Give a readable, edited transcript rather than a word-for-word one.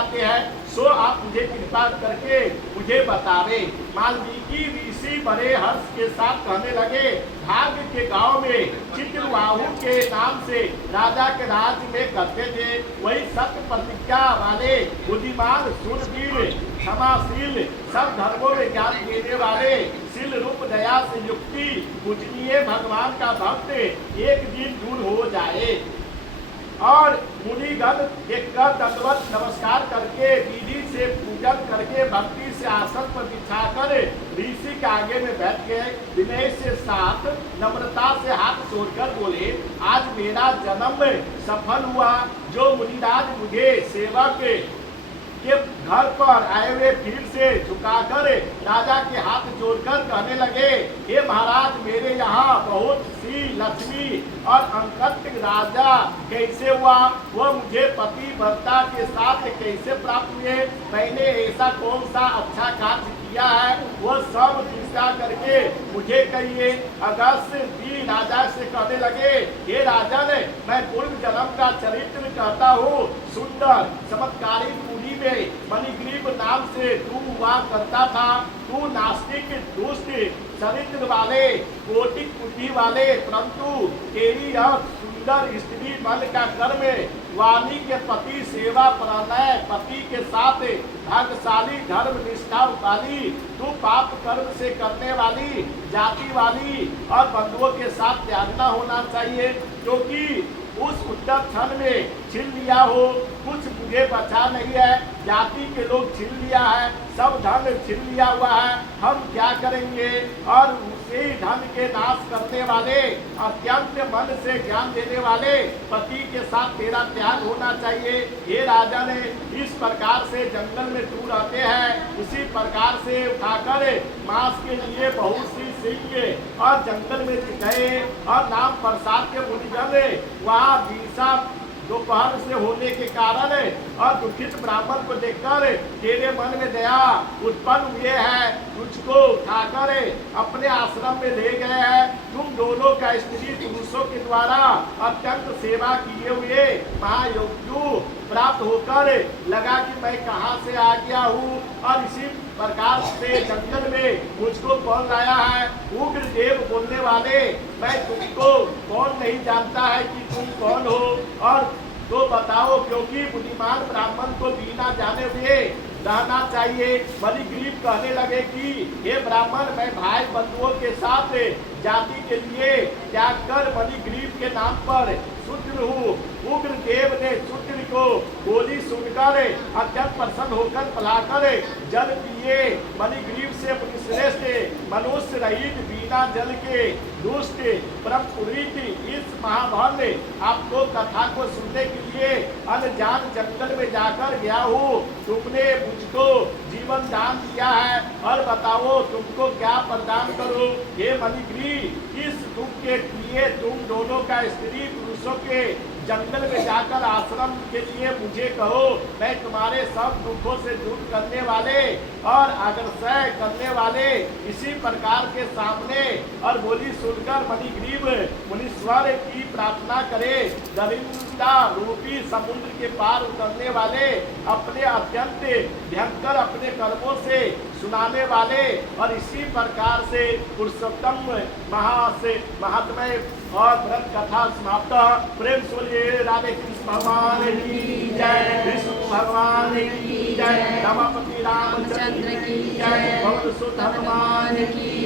जाते हैं, सो आप मुझे कृपा करके मुझे बतावे। वाल्मीकि ऋषि बड़े हर्ष के साथ कहने लगे, भाग्य के गांव में चित्रवाहु के नाम से राजा के राज्य में करते थे, वही सत्य प्रतिज्ञा वाले बुद्धिमान शूरवीर क्षमाशील सब धर्मों में ज्ञान देने वाले शील रूप दया से युक्ति पूजनीय भगवान का भक्त एक दिन दूर हो जाए। और मुनिगण देखकर दंडवत नमस्कार करके विधि से पूजन करके भक्ति से आसन पर बिछाकर ऋषि के आगे में बैठ गए। विनय से साथ नम्रता से हाथ जोड़कर बोले, आज मेरा जन्म सफल हुआ। जो मुनिराज मुझे सेवक के घर पर आए हुए भीड़ से झुकाकर राजा के हाथ जोड़कर कहने लगे, हे महाराज, मेरे यहाँ बहुत सी लक्ष्मी और अंकट राजा कैसे हुआ? वह मुझे पतिव्रता के साथ कैसे प्राप्त हुए? मैंने ऐसा कौन सा अच्छा कार्य किया है? वह सब चिंता करके मुझे कहिए। अगस्त भी राजा से कहने लगे, हे राजन, मैं पूर्व जन्म का चरित्र कहता हूँ। सुंदर चमत्कारी पुरी में मणिग्रीव नाम से तू हुआ करता था। तू नास्तिक दुष्ट चरित्र वाले कोटिक बुद्धि वाले, परंतु तेरी यह सुंदर स्त्री मन का कर्म वाणी के पति सेवा प्रणय पति के साथ भाग्यशाली धर्म निष्ठा वाली, तू पाप कर्म से करने वाली जाति वाली और बंधुओं के साथ त्यागना होना चाहिए, क्योंकि उस उत्तर क्षण में छीन लिया हो, कुछ मुझे बचा नहीं है। जाति के लोग छीन लिया है, सब धन छीन लिया हुआ है, हम क्या करेंगे? और उसी धन के नाश करने वाले अत्यंत मन से ज्ञान देने वाले पति के साथ तेरा त्याग होना चाहिए। ये राजा ने इस प्रकार से जंगल में तू रहते हैं, उसी प्रकार से उठाकर मांस के लिए बहुत सी सिंह और जंगल में गए और नाम प्रसाद के मुनिगण वहाँ दिशा दोपहर से होने के कारण और दुखित ब्राह्मण को देखकर तेरे मन में दया उत्पन्न हुए है, तुझको उठाकर अपने आश्रम में ले गए हैं। तुम दोनों का स्त्री पुरुषों के द्वारा अत्यंत सेवा किए हुए महायोग्यु प्राप्त होकर लगा कि मैं कहाँ से आ गया हूँ और इसी प्रकार से जंगल में मुझको कौन लाया है। उग्र देव बोलने वाले, मैं तुमको कौन नहीं जानता है कि तुम कौन हो, और तो बताओ, क्योंकि बुद्धिमान ब्राह्मण को बिना जाने हुए रहना चाहिए। मणिग्रीव कहने लगे कि हे ब्राह्मण, मैं भाई बंधुओं के साथ जाति के लिए त्याग कर मणिग्रीव के नाम पर शूद्र हूँ। उग्र देव ने शूद्र को बोली सुनकर अत्यंत प्रसन्न होकर पलाकर जल पिए। मणिग्रीव से मुनिश्रेष्ठ मनुष्य रहित बिना जल के दुष्ट परम पुरीत इस महाभाव ने आपको कथा को सुनने के लिए अनजान जंगल में जाकर गया हूँ। तुमने मुझको जीवन दान दिया है, और बताओ तुमको क्या प्रदान करो। हे मणिग्रीव, इस दुख के लिए तुम दोनों का स्त्री पुरुषों के जंगल में जाकर आश्रम के लिए मुझे कहो। मैं तुम्हारे सब दुखों से दूर करने वाले और अग्रसर करने वाले इसी प्रकार के सामने। और बोली सुनकर मणिग्रीव मुनीश्वर की प्रार्थना करे। दरिद्रता रूपी समुद्र के पार उतरने वाले, अपने अत्यंत भयंकर अपने कर्मों से सुनाने वाले, और इसी प्रकार से पुरुषोत्तम महात्मय और व्रत कथा समाप्त। प्रेम से राधे कृष्ण भगवान की जय, विष्णु भगवान की जय, रमापति रामचंद्र की जय, भगवान सुत हनुमान की